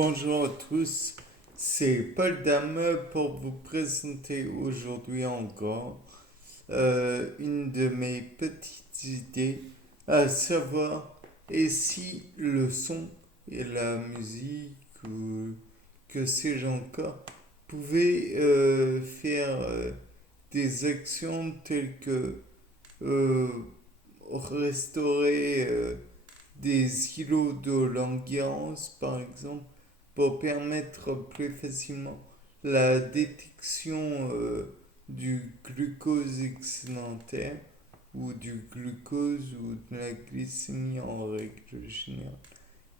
Bonjour à tous, c'est Paul Dame pour vous présenter aujourd'hui encore une de mes petites idées, à savoir et si le son et la musique ou que sais-je encore pouvaient faire des actions telles que euh, restaurer des îlots de Langerhans, par exemple, pour permettre plus facilement la détection du glucose excédentaire ou du glucose ou de la glycémie en règle générale,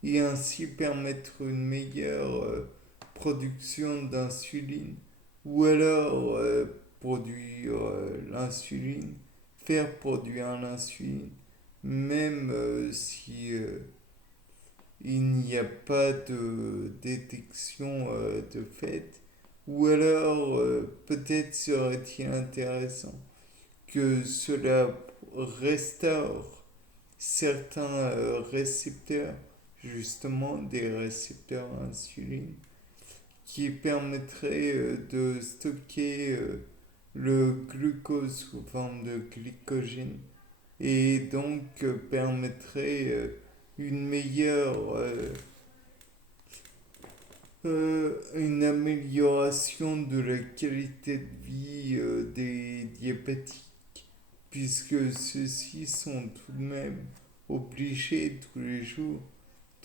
et ainsi permettre une meilleure production d'insuline ou alors produire l'insuline, faire produire l'insuline, même si il n'y a pas de détection de fait, ou alors peut-être serait-il intéressant que cela restaure certains récepteurs, justement des récepteurs insuline, qui permettraient de stocker le glucose sous forme de glycogène et donc permettrait une meilleure, une amélioration de la qualité de vie des diabétiques, puisque ceux-ci sont tout de même obligés tous les jours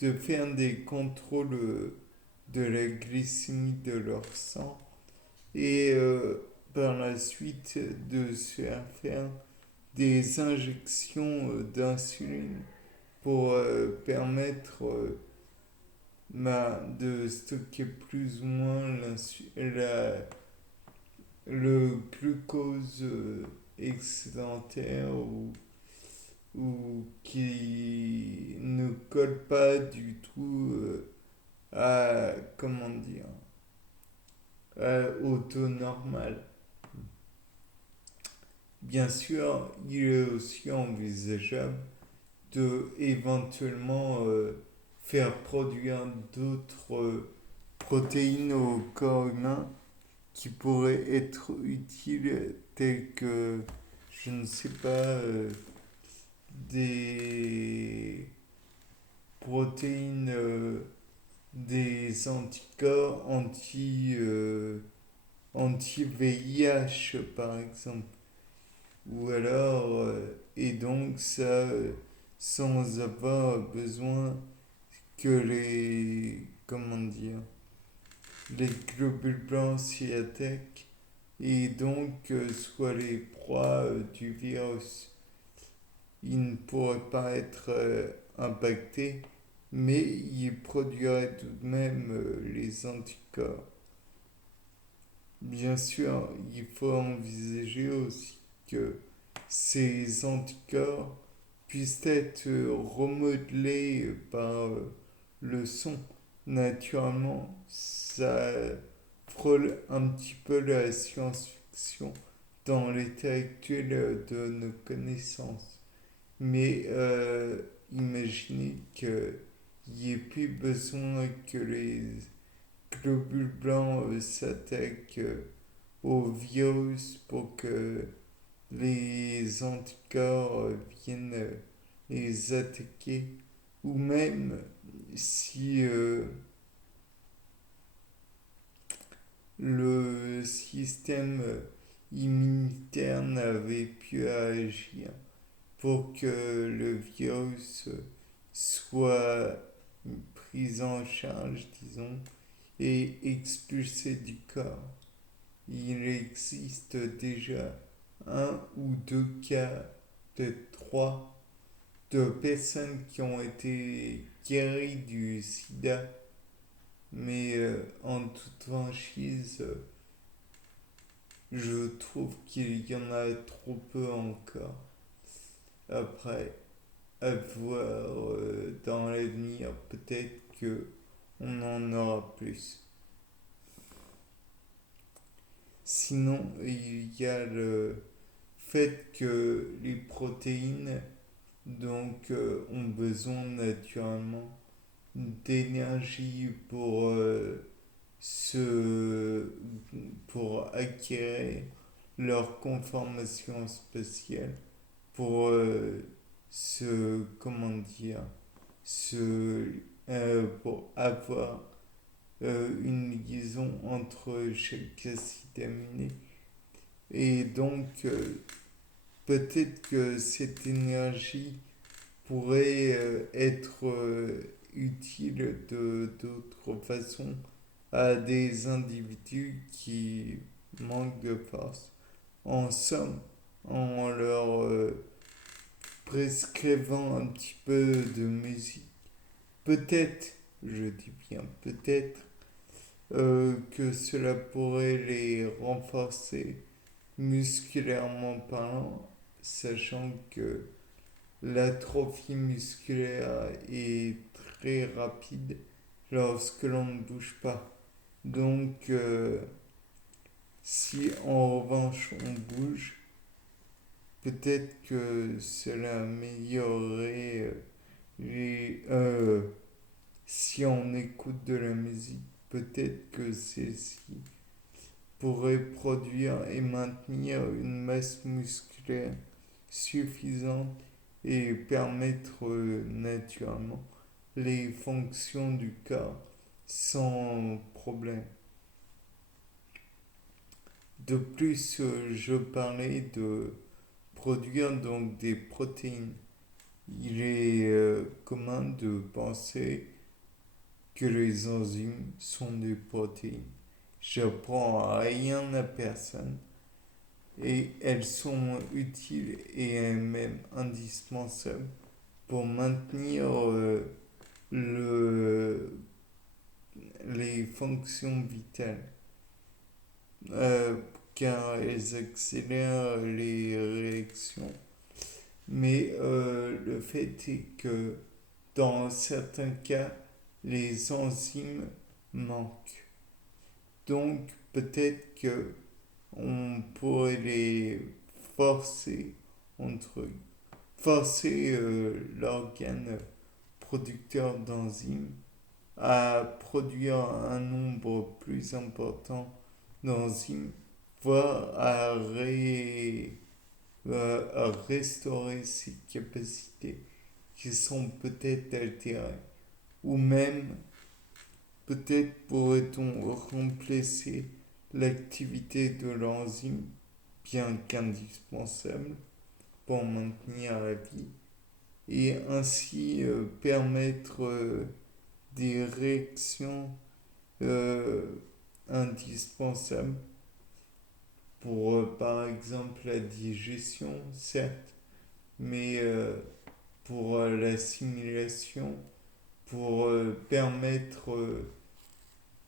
de faire des contrôles de la glycémie de leur sang et par la suite de se faire des injections d'insuline pour permettre de stocker plus ou moins le glucose excédentaire ou qui ne colle pas du tout à, comment dire, au taux normal. Bien sûr, il est aussi envisageable de éventuellement faire produire d'autres protéines au corps humain qui pourraient être utiles, telles que, je ne sais pas, des protéines, des anticorps anti-VIH par exemple. Ou alors, et donc ça, sans avoir besoin que comment dire, les globules blancs s'y attaquent et donc soient les proies du virus. Ils ne pourraient pas être impactés, mais ils produiraient tout de même les anticorps. Bien sûr, il faut envisager aussi que ces anticorps puissent être remodelés par le son. Naturellement, ça frôle un petit peu la science-fiction dans l'état actuel de nos connaissances. Mais imaginez qu'il n'y ait plus besoin que les globules blancs s'attaquent au virus pour que les anticorps viennent les attaquer, ou même si le système immunitaire n'avait pu agir pour que le virus soit pris en charge, disons, et expulsé du corps. Il existe déjà un ou deux cas, peut-être trois, de personnes qui ont été guéries du sida, mais en toute franchise, je trouve qu'il y en a trop peu encore. Après, à voir dans l'avenir, peut-être que on en aura plus. Sinon, il y a le fait que les protéines donc ont besoin naturellement d'énergie se, pour acquérir leur conformation spatiale, pour comment dire, pour avoir une liaison entre chaque acide aminé. Et donc, peut-être que cette énergie pourrait être utile de d'autres façons à des individus qui manquent de force. En somme, en leur prescrivant un petit peu de musique, peut-être, je dis bien peut-être, que cela pourrait les renforcer musculairement parlant, sachant que l'atrophie musculaire est très rapide lorsque l'on ne bouge pas. Donc, si en revanche on bouge, peut-être que cela améliorerait si on écoute de la musique, peut-être que celle-ci pourrait produire et maintenir une masse musculaire suffisante et permettre naturellement les fonctions du corps sans problème. De plus, je parlais de produire donc des protéines. Il est commun de penser que les enzymes sont des protéines. J'apprends rien à personne et elles sont utiles et même indispensables pour maintenir le, les fonctions vitales, euh, car elles accélèrent les réactions. Mais le fait est que dans certains cas, les enzymes manquent. Donc peut-être que on pourrait les forcer, entre, forcer l'organe producteur d'enzymes à produire un nombre plus important d'enzymes, voire à restaurer ses capacités qui sont peut-être altérées. Ou même, peut-être pourrait-on remplacer l'activité de l'enzyme, bien qu'indispensable pour maintenir la vie, et ainsi permettre des réactions euh, indispensables pour, par exemple, la digestion, certes, mais pour l'assimilation, pour permettre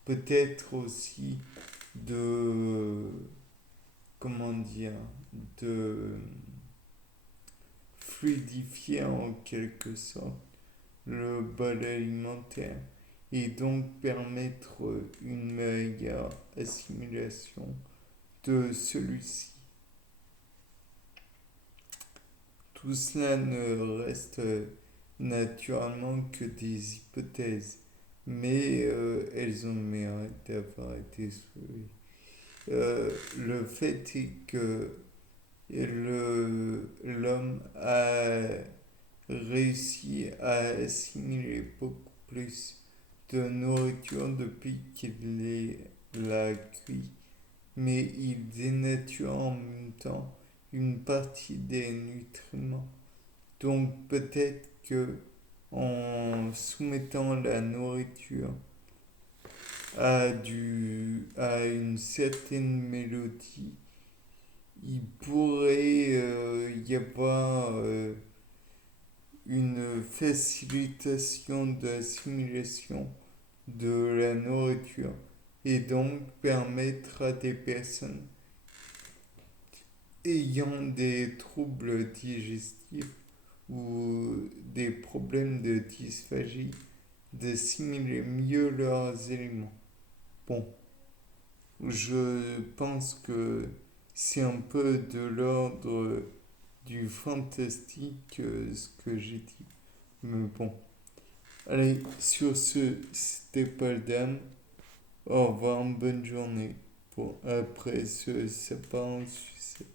peut-être aussi de, comment dire, de fluidifier en quelque sorte le bol alimentaire et donc permettre une meilleure assimilation de celui-ci. Tout cela ne reste naturellement que des hypothèses, mais elles ont le mérite d'avoir été soulevées. Le fait est que l'homme a réussi à assimiler beaucoup plus de nourriture depuis qu'il l'a cuit, mais il dénature en même temps une partie des nutriments. Donc peut-être que en soumettant la nourriture à une certaine mélodie, il pourrait y avoir une facilitation d'assimilation de la nourriture et donc permettre à des personnes ayant des troubles digestifs ou des problèmes de dysphagie d'assimiler mieux leurs éléments. Bon, je pense que c'est un peu de l'ordre du fantastique ce que j'ai dit. Mais bon, Allez, sur ce, c'était Paul Dame. Au revoir, bonne journée. Pour après ce, c'est pas un succès.